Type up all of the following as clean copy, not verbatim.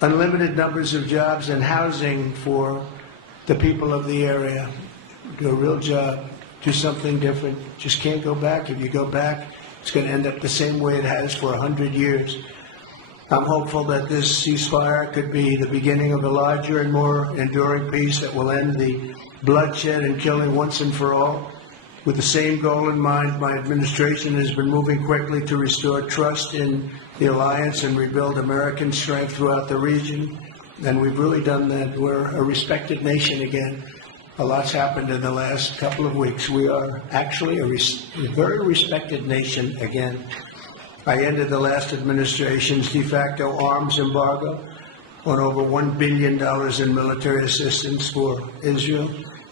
unlimited numbers of jobs and housing for the people of the area. Do a real job, do something different. Just can't go back. If you go back, it's going to end up the same way it has for 100 years. I'm hopeful that this ceasefire could be the beginning of a larger and more enduring peace that will end the bloodshed and killing once and for all. With the same goal in mind, my administration has been moving quickly to restore trust in the alliance and rebuild American strength throughout the region. And we've really done that. We're a respected nation again. A lot's happened in the last couple of weeks. We are actually a very respected nation again. I ended the last administration's de facto arms embargo on over $1 billion in military assistance for Israel.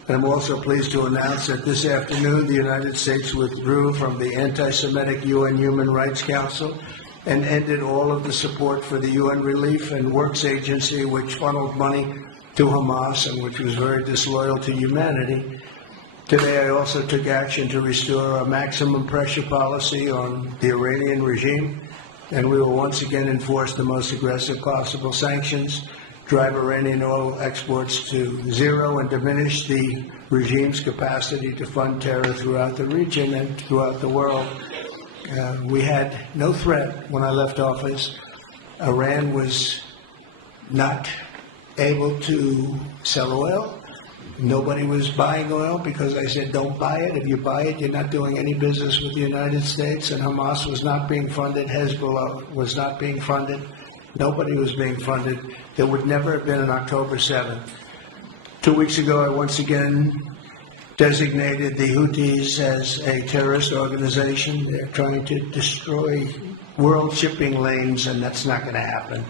And I'm also pleased to announce that this afternoon the United States withdrew from the anti-Semitic UN Human Rights Council and ended all of the support for the UN Relief and Works Agency, which funneled money to Hamas and which was very disloyal to humanity. Today I also took action to restore a maximum pressure policy on the Iranian regime, and we will once again enforce the most aggressive possible sanctions, drive Iranian oil exports to zero, and diminish the regime's capacity to fund terror throughout the region and throughout the world. We had no threat when I left office. Iran was not able to sell oil. Nobody was buying oil because I said, don't buy it. If you buy it, you're not doing any business with the United States. And Hamas was not being funded. Hezbollah was not being funded. Nobody was being funded. There would never have been an October 7th. 2 weeks ago, I once again designated the Houthis as a terrorist organization. They're trying to destroy world shipping lanes, and that's not going to happen.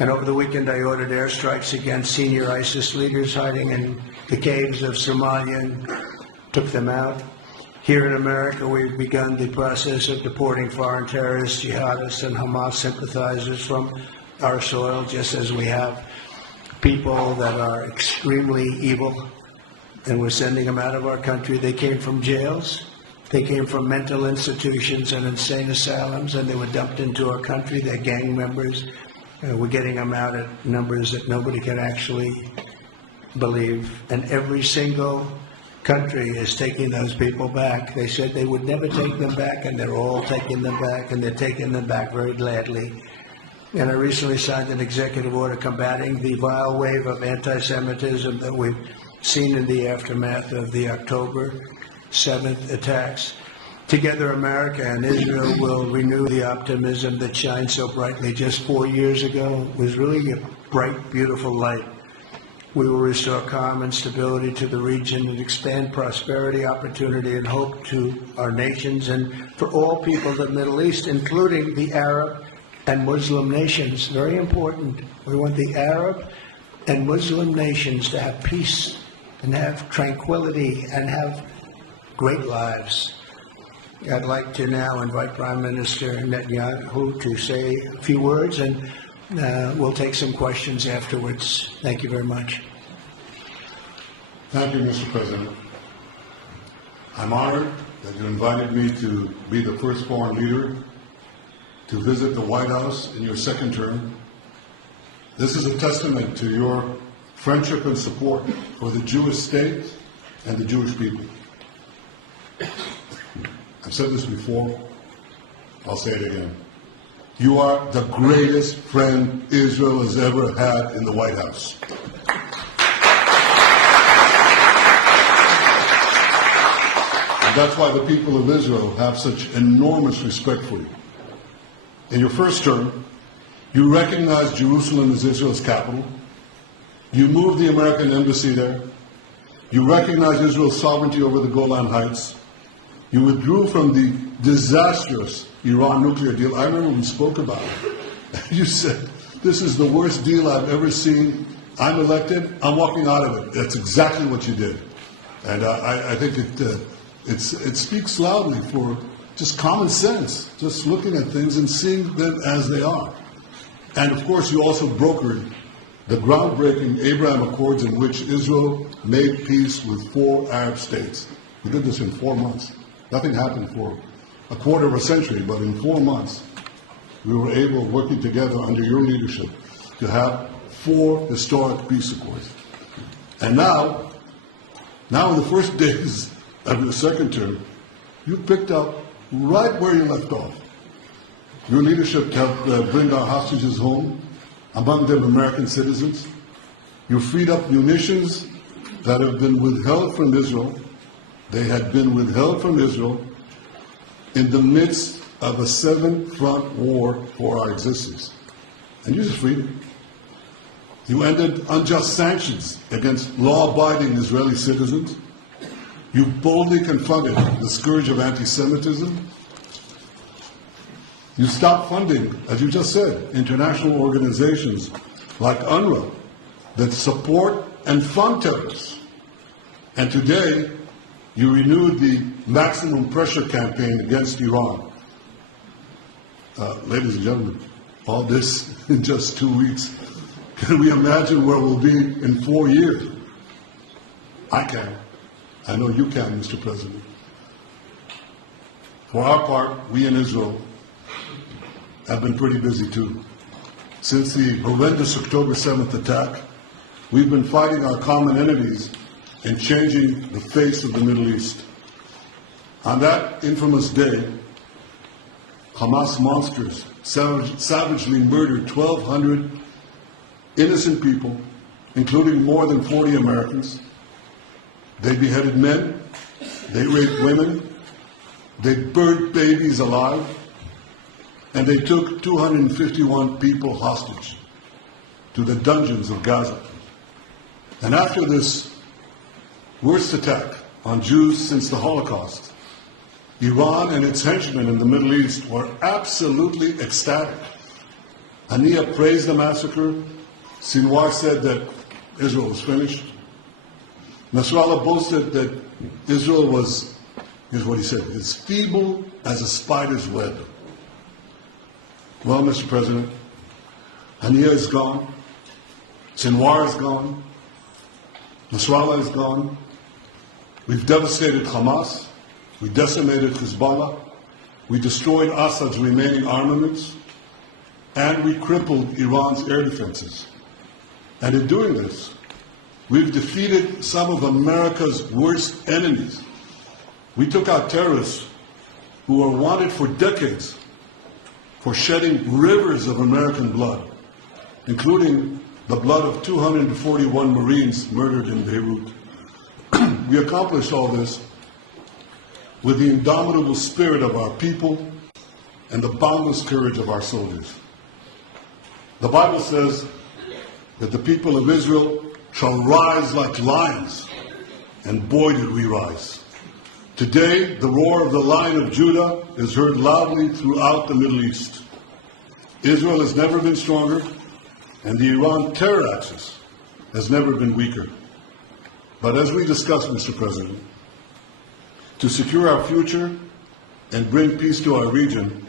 And over the weekend, I ordered airstrikes against senior ISIS leaders hiding in the caves of Somalia and took them out. Here in America, we've begun the process of deporting foreign terrorists, jihadists, and Hamas sympathizers from our soil, just as we have people that are extremely evil, and we're sending them out of our country. They came from jails. They came from mental institutions and insane asylums, and they were dumped into our country. They're gang members. We're getting them out at numbers that nobody can actually believe. And every single country is taking those people back. They said they would never take them back, and they're all taking them back, and they're taking them back very gladly. And I recently signed an executive order combating the vile wave of anti-Semitism that we've seen in the aftermath of the October 7th attacks. Together, America and Israel will renew the optimism that shined so brightly just 4 years ago. It was really a bright, beautiful light. We will restore calm and stability to the region and expand prosperity, opportunity, and hope to our nations and for all people of the Middle East, including the Arab and Muslim nations. Very important. We want the Arab and Muslim nations to have peace and have tranquility and have great lives. I'd like to now invite Prime Minister Netanyahu to say a few words, and we'll take some questions afterwards. Thank you very much. Thank you, Mr. President. I'm honored that you invited me to be the first foreign leader to visit the White House in your second term. This is a testament to your friendship and support for the Jewish state and the Jewish people. I've said this before, I'll say it again. You are the greatest friend Israel has ever had in the White House. And that's why the people of Israel have such enormous respect for you. In your first term, you recognized Jerusalem as Israel's capital. You moved the American embassy there. You recognized Israel's sovereignty over the Golan Heights. You withdrew from the disastrous Iran nuclear deal. I remember we spoke about it. You said, this is the worst deal I've ever seen. I'm elected, I'm walking out of it. That's exactly what you did. And I think it speaks loudly for just common sense, just looking at things and seeing them as they are. And of course, you also brokered the groundbreaking Abraham Accords in which Israel made peace with 4 Arab states. We did this in 4 months. Nothing happened for a quarter of a century, but in 4 months, we were able, working together under your leadership, to have 4 historic peace accords. And now in the first days of your second term, you picked up right where you left off. Your leadership helped bring our hostages home, among them American citizens. You freed up munitions that have been withheld from Israel. They had been withheld from Israel in the midst of a 7-front war for our existence. And you just freed them. You ended unjust sanctions against law-abiding Israeli citizens. You boldly confronted the scourge of anti-Semitism. You stopped funding, as you just said, international organizations like UNRWA that support and fund terrorists. And today, you renewed the maximum pressure campaign against Iran. Ladies and gentlemen, all this in just 2 weeks. Can we imagine where we'll be in 4 years? I can. I know you can, Mr. President. For our part, we in Israel have been pretty busy too. Since the horrendous October 7th attack, we've been fighting our common enemies and changing the face of the Middle East. On that infamous day, Hamas monsters savagely murdered 1,200 innocent people, including more than 40 Americans. They beheaded men, they raped women, they burned babies alive, and they took 251 people hostage to the dungeons of Gaza. And after this worst attack on Jews since the Holocaust, Iran and its henchmen in the Middle East were absolutely ecstatic. Haniya praised the massacre. Sinwar said that Israel was finished. Nasrallah boasted that Israel was, here's what he said, as feeble as a spider's web. Well, Mr. President, Haniya is gone. Sinwar is gone. Nasrallah is gone. We've devastated Hamas. We decimated Hezbollah. We destroyed Assad's remaining armaments. And we crippled Iran's air defenses. And in doing this, we've defeated some of America's worst enemies. We took out terrorists who were wanted for decades for shedding rivers of American blood, including the blood of 241 Marines murdered in Beirut. We accomplished all this with the indomitable spirit of our people and the boundless courage of our soldiers. The Bible says that the people of Israel shall rise like lions, and boy did we rise. Today, the roar of the Lion of Judah is heard loudly throughout the Middle East. Israel has never been stronger, and the Iran terror axis has never been weaker. But as we discussed, Mr. President, to secure our future and bring peace to our region,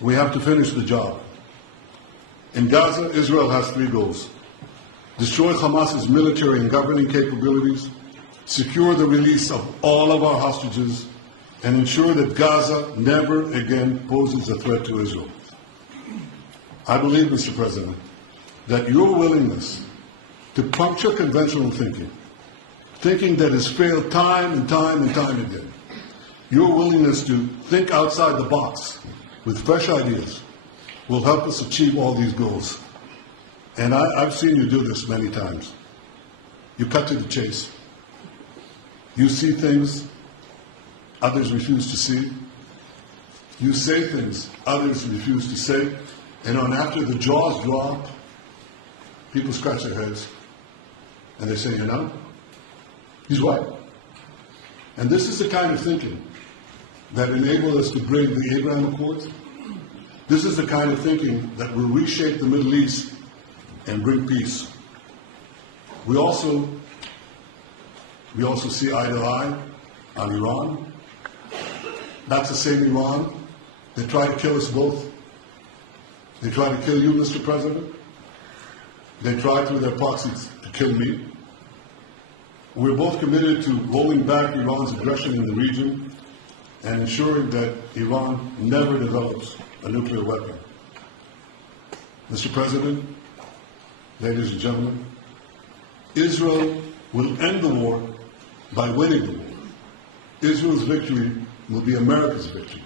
we have to finish the job. In Gaza, Israel has 3 goals: destroy Hamas's military and governing capabilities, secure the release of all of our hostages, and ensure that Gaza never again poses a threat to Israel. I believe, Mr. President, that your willingness to puncture conventional thinking that has failed time and time and time again, your willingness to think outside the box with fresh ideas will help us achieve all these goals. And I've seen you do this many times. You cut to the chase. You see things others refuse to see. You say things others refuse to say. And after the jaws drop, people scratch their heads and they say, you know, he's right. And this is the kind of thinking that enabled us to bring the Abraham Accords. This is the kind of thinking that will reshape the Middle East and bring peace. We also see eye to eye on Iran. That's the same Iran that tried to kill us both. They tried to kill you, Mr. President. They tried through their proxies to kill me. We're both committed to rolling back Iran's aggression in the region and ensuring that Iran never develops a nuclear weapon. Mr. President, ladies and gentlemen, Israel will end the war by winning the war. Israel's victory will be America's victory.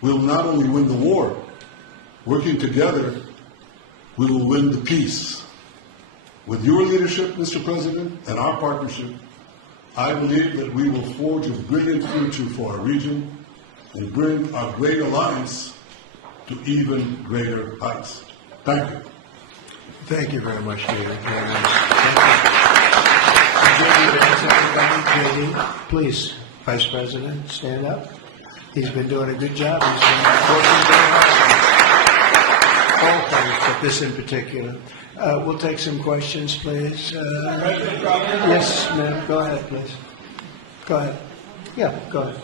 We will not only win the war, working together, we will win the peace. With your leadership, Mr. President, and our partnership, I believe that we will forge a brilliant future for our region and bring our great alliance to even greater heights. Thank you. Thank you very much, David. Very much. Thank you. JD, please, Vice President, stand up. He's been doing a good job. He's been working very hard on all things, but this in particular. We'll take some questions, please. Yes, ma'am. Go ahead, please. Go ahead. Yeah, go ahead.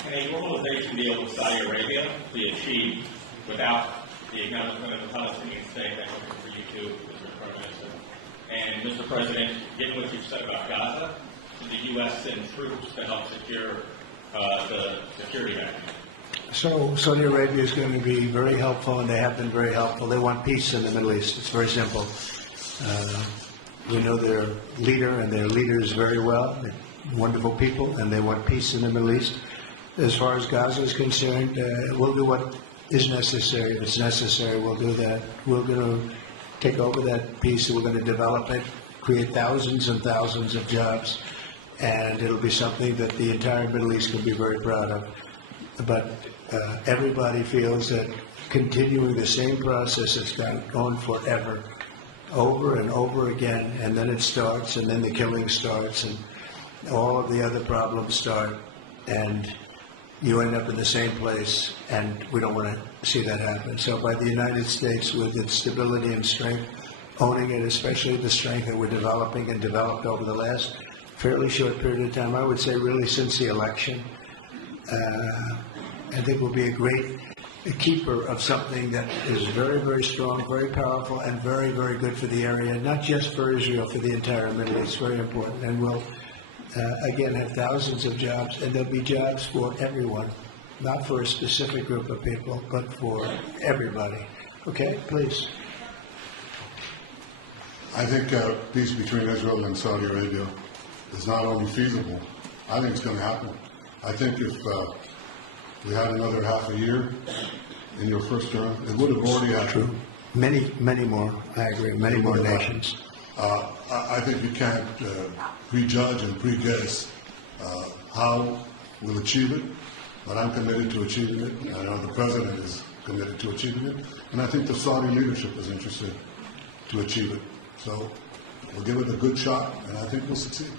Can a normalization deal with Saudi Arabia be achieved without the acknowledgement of the Palestinian state? That's looking for you too, Mr. Prime Minister. And Mr. President, given what you've said about Gaza, should the U.S. send troops to help secure the security mechanism? So Saudi Arabia is going to be very helpful, and they have been very helpful. They want peace in the Middle East. It's very simple. We know their leader and their leaders very well. They're wonderful people, and they want peace in the Middle East. As far as Gaza is concerned, we'll do what is necessary. If it's necessary, we'll do that. We're going to take over that peace, and we're going to develop it, create thousands and thousands of jobs, and it'll be something that the entire Middle East can be very proud of. But everybody feels that continuing the same process has gone on forever, over and over again, and then it starts, and then the killing starts, and all of the other problems start, and you end up in the same place, and we don't want to see that happen. So by the United States, with its stability and strength, owning it, especially the strength that we're developing and developed over the last fairly short period of time, I would say really since the election, I think we'll be a great keeper of something that is very, very strong, very powerful, and very, very good for the area, not just for Israel, for the entire Middle East. Very important. And we'll, again, have thousands of jobs, and there'll be jobs for everyone, not for a specific group of people, but for everybody. Okay, please. I think peace between Israel and Saudi Arabia is not only feasible, I think it's going to happen. I think if we had another half a year in your first term, it would have already happened. True. Many more, I agree, many more nations. I think we can't prejudge and pre-guess how we'll achieve it, but I'm committed to achieving it, and I know the President is committed to achieving it, and I think the Saudi leadership is interested to achieve it. So we'll give it a good shot, and I think we'll succeed.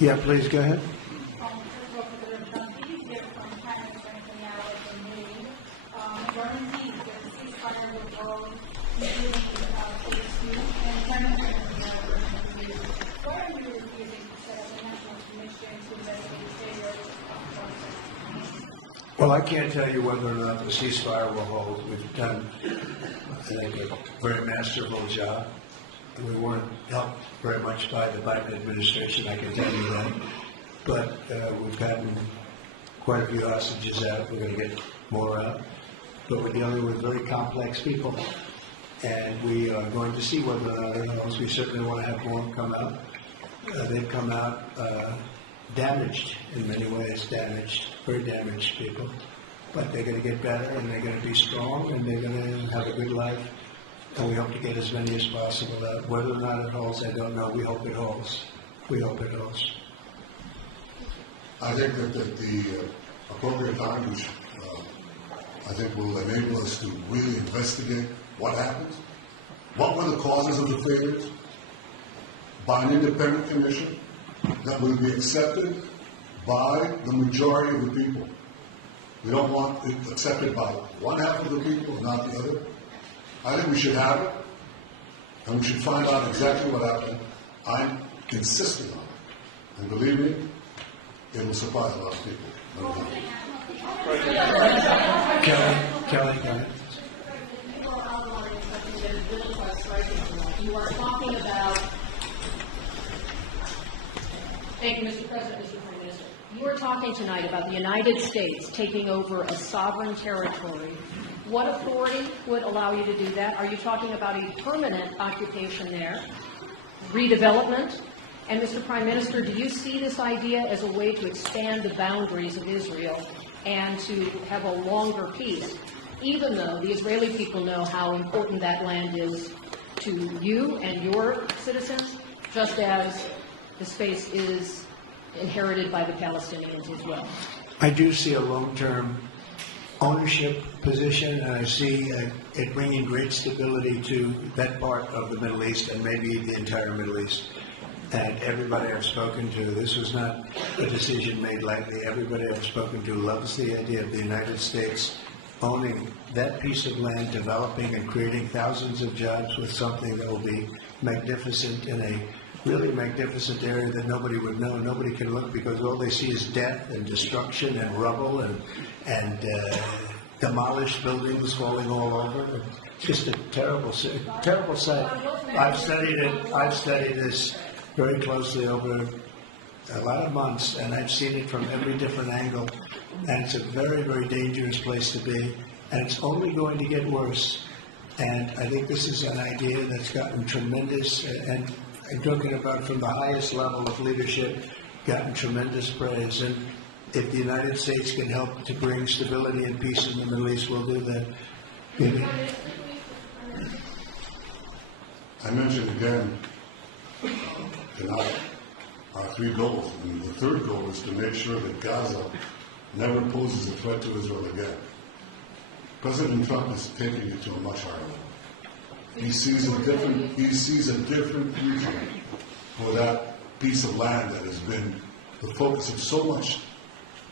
Yeah, please, go ahead. Well, I can't tell you whether or not the ceasefire will hold. We've done, I think, a very masterful job. We weren't helped very much by the Biden administration, I can tell you that. But we've gotten quite a few hostages out. We're going to get more out. But we're dealing with very complex people. And we are going to see whether or not it holds. We certainly want to have more come out. They've come out damaged in many ways, very damaged people. But they're going to get better, and they're going to be strong, and they're going to have a good life. And we hope to get as many as possible out. Whether or not it holds, I don't know. We hope it holds. We hope it holds. I think that at the appropriate time, which I think will enable us to really investigate what happened, what were the causes of the failures, by an independent commission that will be accepted by the majority of the people. We don't want it accepted by one half of the people and not the other. I think we should have it, and we should find out exactly what happened. I'm insisting on it. And believe me, it will surprise a lot of people. Kelly. You are talking about, thank you, Mr. President, Mr. Prime Minister. You are talking tonight about the United States taking over a sovereign territory What authority would allow you to do that? Are you talking about a permanent occupation there, redevelopment? And Mr. Prime Minister, do you see this idea as a way to expand the boundaries of Israel and to have a longer peace, even though the Israeli people know how important that land is to you and your citizens, just as the space is inherited by the Palestinians as well? I do see a long-term ownership position, and I see it bringing great stability to that part of the Middle East and maybe the entire Middle East. And everybody I've spoken to, this was not a decision made lightly. Everybody I've spoken to loves the idea of the United States owning that piece of land, developing and creating thousands of jobs with something that will be magnificent in a really magnificent area that nobody would know. Nobody can look because all they see is death and destruction and rubble and demolished buildings falling all over. It's just a terrible sight. I've studied this very closely over a lot of months, and I've seen it from every different angle, and it's a very, very dangerous place to be, and it's only going to get worse. And I think this is an idea that's gotten tremendous, and I'm talking about from the highest level of leadership, gotten tremendous praise. And if the United States can help to bring stability and peace in the Middle East, we'll do that. I mentioned again tonight our three goals, and the third goal is to make sure that Gaza never poses a threat to Israel again. President Trump is taking it to a much higher level. He sees a different future for that piece of land that has been the focus of so much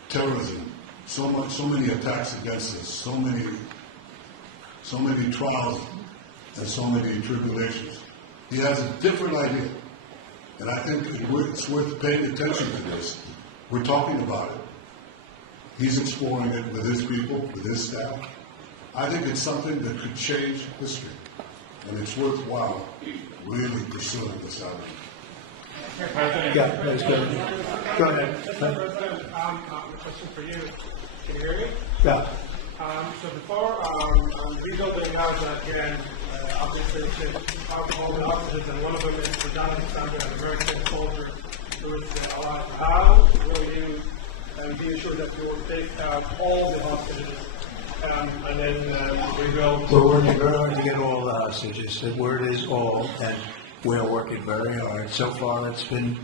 terrorism, so many attacks against us, so many trials and so many tribulations. He has a different idea, and I think it's worth paying attention to this. We're talking about it. He's exploring it with his people, with his staff. I think it's something that could change history, and it's worthwhile really pursuing this avenue. Yeah, that's good. Go ahead. President, a question for you. Can you hear me? Yeah. So before rebuilding Gaza again, obviously it's all the hostages, and one of them is Jonathan Sanders, a very good soldier who is alive. How will you be assured that you will take out all the hostages and then rebuild? We're working very hard to get all the hostages. The word is all, and we're working very hard. So far, it's been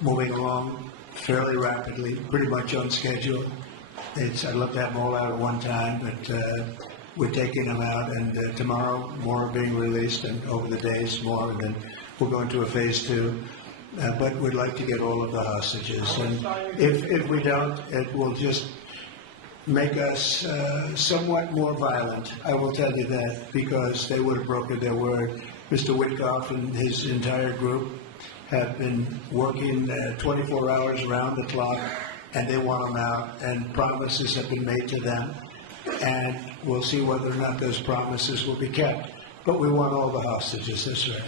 moving along fairly rapidly, pretty much on schedule. I'd love to have them all out at one time, but we're taking them out, and tomorrow more are being released, and over the days more, and then we'll go into a phase 2. But we'd like to get all of the hostages, and if we don't, it will just make us somewhat more violent. I will tell you that, because they would have broken their word. Mr. Witkoff and his entire group have been working 24 hours around the clock, and they want them out, and promises have been made to them, and we'll see whether or not those promises will be kept. But we want all the hostages, that's right.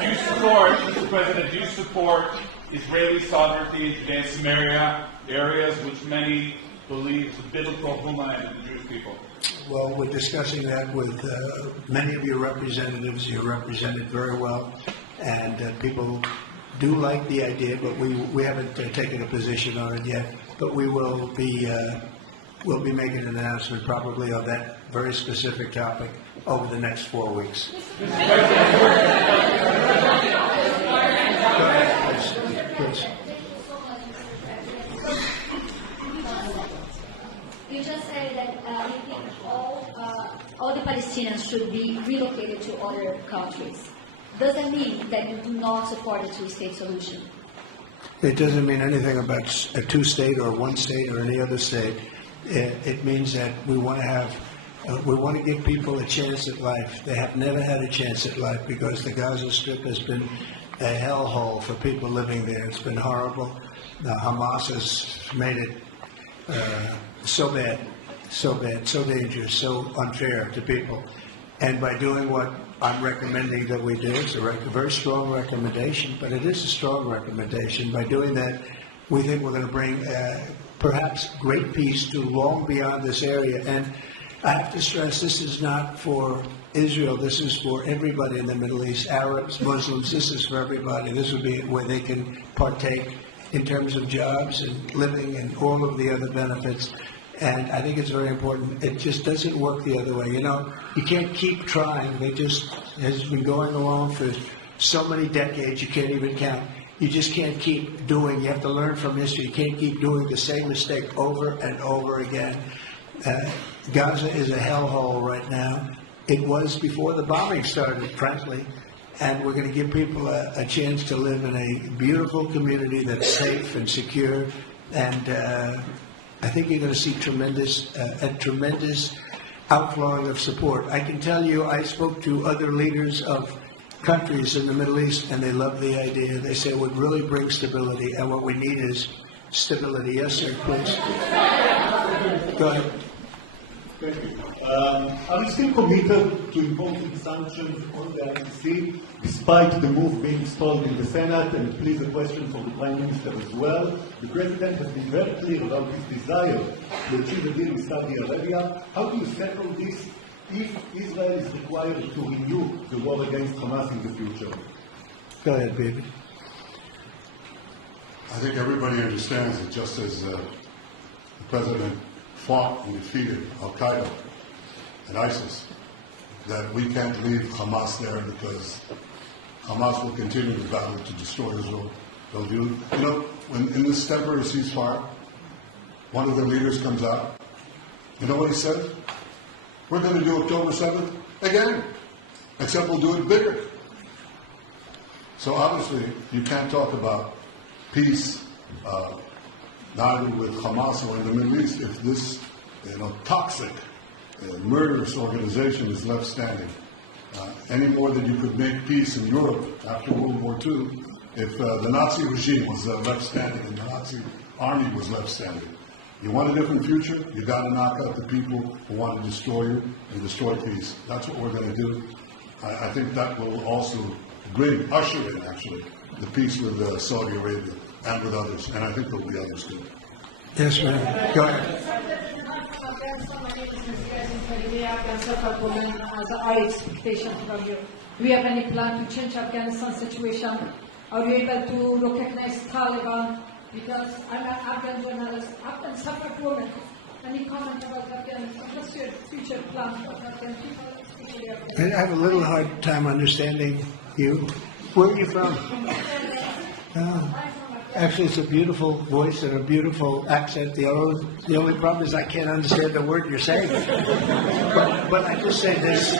Mr. President, do you support Israeli sovereignty in Judea and Samaria, areas which many believe is the biblical homeland of the Jewish people? Well, we're discussing that with many of your representatives. You're represented very well, and people do like the idea, but we haven't taken a position on it yet. But we will be we'll be making an announcement probably on that very specific topic over the next 4 weeks. Go ahead, please. You just said that you think all the Palestinians should be relocated to other countries. Does that mean that you do not support a two-state solution? It doesn't mean anything about a two-state or one state or any other state. It means that we want to give people a chance at life. They have never had a chance at life because the Gaza Strip has been a hellhole for people living there. It's been horrible. Hamas has made it so bad, so dangerous, so unfair to people. And by doing what I'm recommending that we do, it's a very strong recommendation, but it is a strong recommendation. By doing that, we think we're going to bring perhaps great peace to long beyond this area. And I have to stress, this is not for Israel. This is for everybody in the Middle East, Arabs, Muslims. This is for everybody. This would be where they can partake in terms of jobs and living and all of the other benefits. And I think it's very important. It just doesn't work the other way. You know, you can't keep trying. It just has been going along for so many decades, you can't even count. You just can't keep doing. You have to learn from history. You can't keep doing the same mistake over and over again. Gaza is a hellhole right now. It was before the bombing started, frankly. And we're going to give people a chance to live in a beautiful community that's safe and secure. And I think you're going to see a tremendous outflowing of support. I can tell you, I spoke to other leaders of countries in the Middle East, and they love the idea. They say it would really bring stability, and what we need is stability. Yes, sir, please. Go ahead. Thank you. Are you still committed to imposing sanctions on the ICC, despite the move being stalled in the Senate? And please, a question for the Prime Minister as well. The President has been very clear about his desire to achieve a deal with Saudi Arabia. How do you settle this if Israel is required to renew the war against Hamas in the future? Go ahead, baby. I think everybody understands that just as the President fought and defeated Al-Qaeda and ISIS, that we can't leave Hamas there because Hamas will continue the battle to destroy Israel. They'll do, you know, when in this temporary ceasefire, one of the leaders comes out, you know what he said? We're going to do October 7th again, except we'll do it bigger. So obviously, you can't talk about peace neither with Hamas or in the Middle East if this, toxic, murderous organization is left standing. Any more than you could make peace in Europe after World War II if the Nazi regime was left standing and the Nazi army was left standing. You want a different future? You got to knock out the people who want to destroy you and destroy peace. That's what we're going to do. I think that will also usher in, actually, the peace with Saudi Arabia and with others. And I think there will be others too. Yes, ma'am. Go ahead. As our expectation from you. Do you have any plan to change Afghanistan situation? Are you able to recognize Taliban? Because I'm an Afghan journalist, Afghan suffered women. Any comment about Afghanistan? What's your future plan for Afghan people? I have a little hard time understanding you. Where are you from? Actually, it's a beautiful voice and a beautiful accent. The only problem is I can't understand the word you're saying. But I just say this,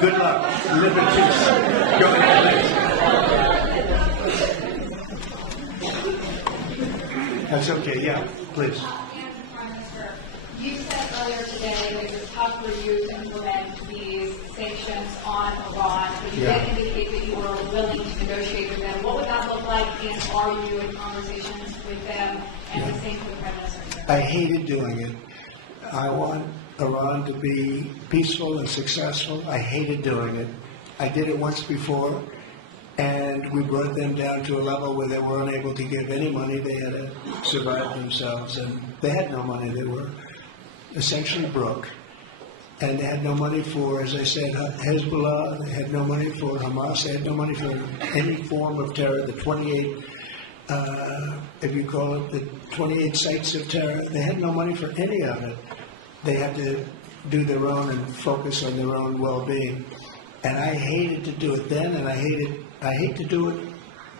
good luck, live in peace. Go ahead. That's okay, yeah, please. You said earlier today that it was tough for you to implement these sanctions on Iran, but you did indicate that you were willing to negotiate with them. What would that look like, and are you in conversations with them, and the same for the Prime Minister? I hated doing it. I want Iran to be peaceful and successful. I hated doing it. I did it once before, and we brought them down to a level where they were unable to give any money. They had to survive themselves, and they had no money. They were essentially broke. And they had no money for, as I said, Hezbollah. They had no money for Hamas. They had no money for any form of terror. The 28, if you call it, the 28 sites of terror, they had no money for any of it. They had to do their own and focus on their own well-being. And I hated to do it then, and I hate to do it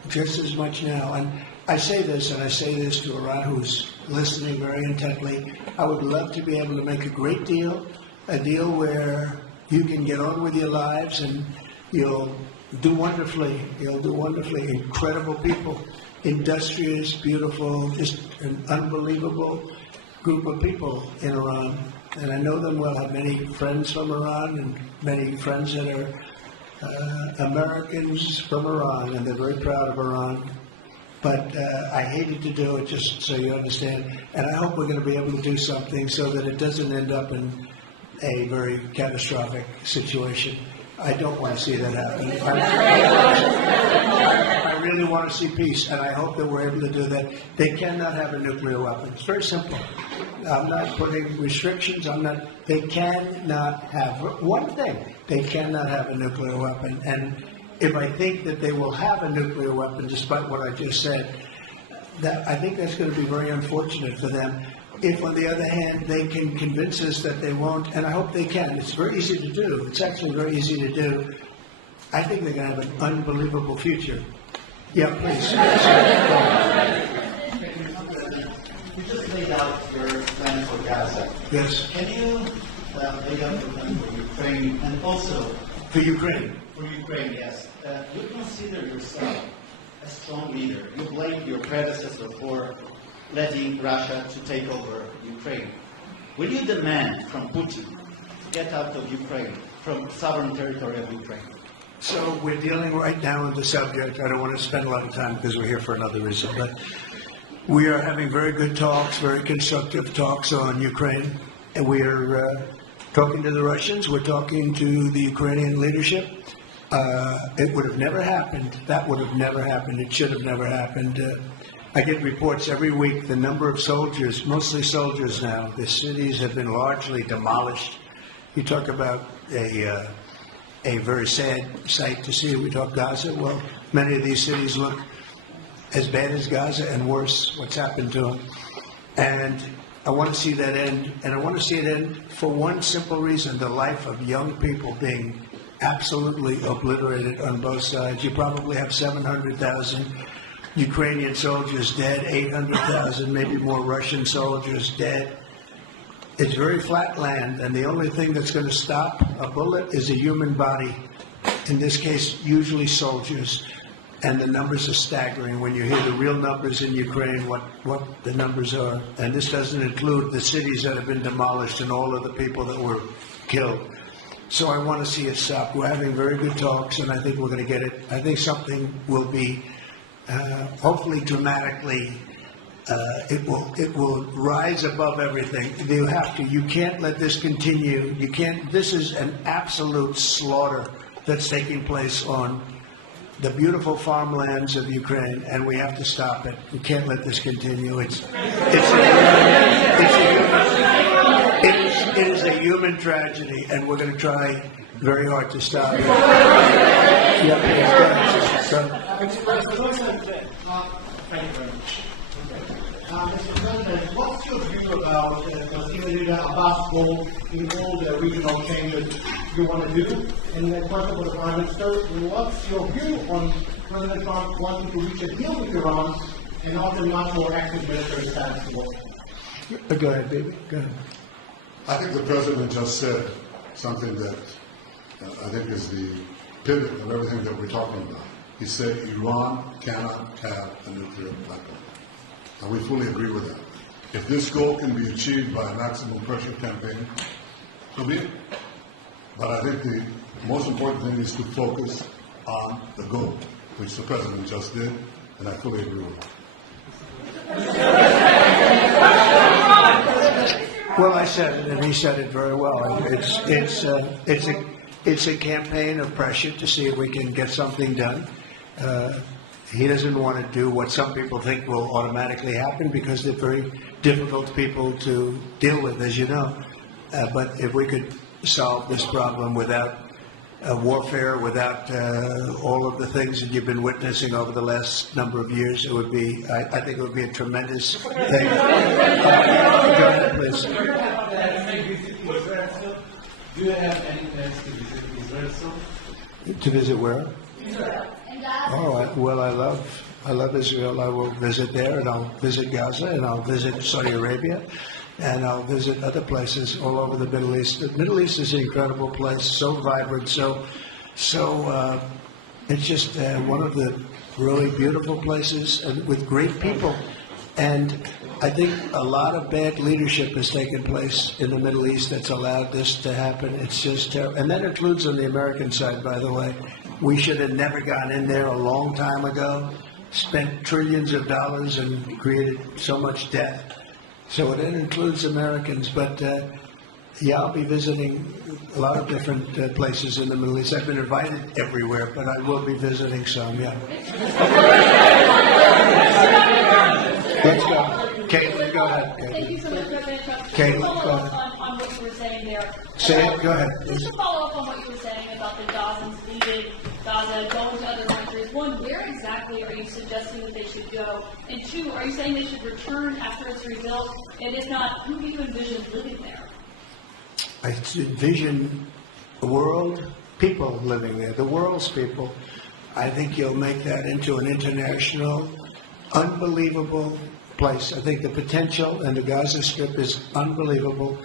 just as much now. And I say this, and I say this to Iran, who's listening very intently. I would love to be able to make a great deal, a deal where you can get on with your lives and you'll do wonderfully. You'll do wonderfully. Incredible people, industrious, beautiful, just an unbelievable group of people in Iran. And I know them well. I have many friends from Iran and many friends that are Americans from Iran, and they're very proud of Iran. But I hated to do it, just so you understand. And I hope we're going to be able to do something so that it doesn't end up in a very catastrophic situation. I don't want to see that happen. I really want to see peace, and I hope that we're able to do that. They cannot have a nuclear weapon. It's very simple. I'm not putting restrictions. They cannot have one thing. They cannot have a nuclear weapon. And if I think that they will have a nuclear weapon, despite what I just said, I think that's going to be very unfortunate for them. If, on the other hand, they can convince us that they won't, and I hope they can. It's very easy to do. It's actually very easy to do. I think they're going to have an unbelievable future. Yeah, please. You just laid out your plan for Gaza. Yes. Can you lay out your plan for Ukraine and also For Ukraine. for Ukraine? Yes. You consider yourself a strong leader. You blamed your predecessor for letting Russia to take over Ukraine. Will you demand from Putin to get out of Ukraine, from sovereign territory of Ukraine? So we're dealing right now with the subject. I don't want to spend a lot of time because we're here for another reason, but we are having very good talks, very constructive talks on Ukraine, and we are talking to the Russians. We're talking to the Ukrainian leadership. It would have never happened. That would have never happened. It should have never happened. I get reports every week, the number of soldiers, mostly soldiers now, the cities have been largely demolished. You talk about a very sad sight to see. We talk Gaza. Well, many of these cities look as bad as Gaza and worse, what's happened to them. And I want to see that end. And I want to see it end for one simple reason, the life of young people being absolutely obliterated on both sides. You probably have 700,000 Ukrainian soldiers dead, 800,000, maybe more Russian soldiers dead. It's very flat land, and the only thing that's going to stop a bullet is a human body. In this case, usually soldiers. And the numbers are staggering when you hear the real numbers in Ukraine, what the numbers are. And this doesn't include the cities that have been demolished and all of the people that were killed. So I want to see it stop. We're having very good talks, and I think we're going to get it. I think something will be hopefully dramatically, it will rise above everything. You can't let this continue. This is an absolute slaughter that's taking place on the beautiful farmlands of Ukraine, and we have to stop it. We can't let this continue. It is a human tragedy, and we're going to try very hard to stop it. Mr. President, what's your view about Palestinian leader Abbas' goal in all the regional changes you want to do? And the question for the Prime Minister, what's your view on President Trump wanting to reach a deal with Iran and offer much more active military stance to war? Go ahead, baby. Go ahead. I think the President just said something that I think is the pivot of everything that we're talking about. He said Iran cannot have a nuclear weapon. And we fully agree with that. If this goal can be achieved by a maximum pressure campaign, so be it. But I think the most important thing is to focus on the goal, which the President just did, and I fully agree with that. Well, I said it, and he said it very well. It's a campaign of pressure to see if we can get something done. He doesn't want to do what some people think will automatically happen because they're very difficult people to deal with, as you know. But if we could solve this problem without warfare, without all of the things that you've been witnessing over the last number of years, it would be, I think it would be a tremendous thing. Go ahead, please. Do you have any plans to visit Israel soon? To visit where? Israel. Oh, well, I love Israel. I will visit there, and I'll visit Gaza, and I'll visit Saudi Arabia, and I'll visit other places all over the Middle East. The Middle East is an incredible place, so vibrant, so it's just one of the really beautiful places and with great people. And I think a lot of bad leadership has taken place in the Middle East that's allowed this to happen. It's just terrible. And that includes on the American side, by the way. We should have never gone in there a long time ago, spent trillions of dollars and created so much debt. So it includes Americans, but Yeah, I'll be visiting a lot of different places in the Middle East. I've been invited everywhere, but I will be visiting some, yeah. Let's go. Caitlin, go ahead. Thank you so much, President Trump. Caitlin, Just to go follow ahead. up on what you were saying there. Say it, go ahead, Just please. to follow up on what you were saying about the Gazans leaving Gaza, going to other countries. One, where exactly are you suggesting that they should go? And two, are you saying they should return after it's rebuilt? And if not, who do you envision living there? I envision the world, people living there, the world's people. I think you'll make that into an international, unbelievable place. I think the potential in the Gaza Strip is unbelievable.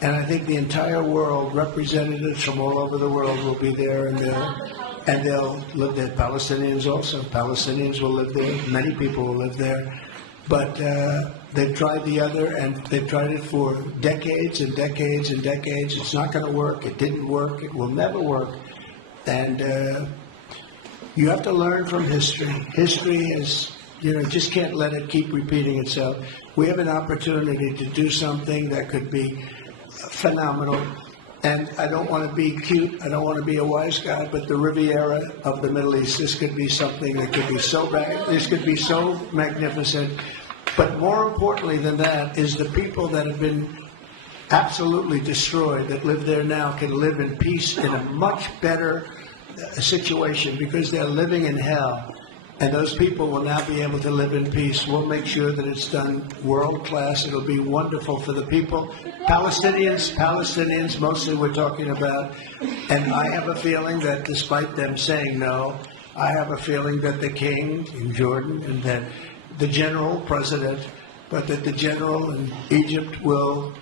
And I think the entire world, representatives from all over the world will be there, and they'll live there. Palestinians also. Palestinians will live there. Many people will live there. But they've tried the other, and they've tried it for decades and decades and decades. It's not going to work. It didn't work. It will never work. And you have to learn from history. History is, just can't let it keep repeating itself. We have an opportunity to do something that could be phenomenal. And I don't want to be cute. I don't want to be a wise guy, but the Riviera of the Middle East, this could be something that could be so bad. This could be so magnificent. But more importantly than that is the people that have been absolutely destroyed that live there now can live in peace in a much better situation because they're living in hell. And those people will now be able to live in peace. We'll make sure that it's done world class. It'll be wonderful for the people. Palestinians mostly we're talking about. And I have a feeling that despite them saying no, I have a feeling that the king in Jordan and that the general president, but that the general in Egypt will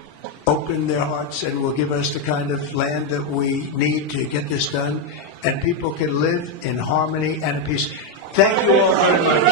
open their hearts and will give us the kind of land that we need to get this done. And people can live in harmony and peace. Thank you all very much.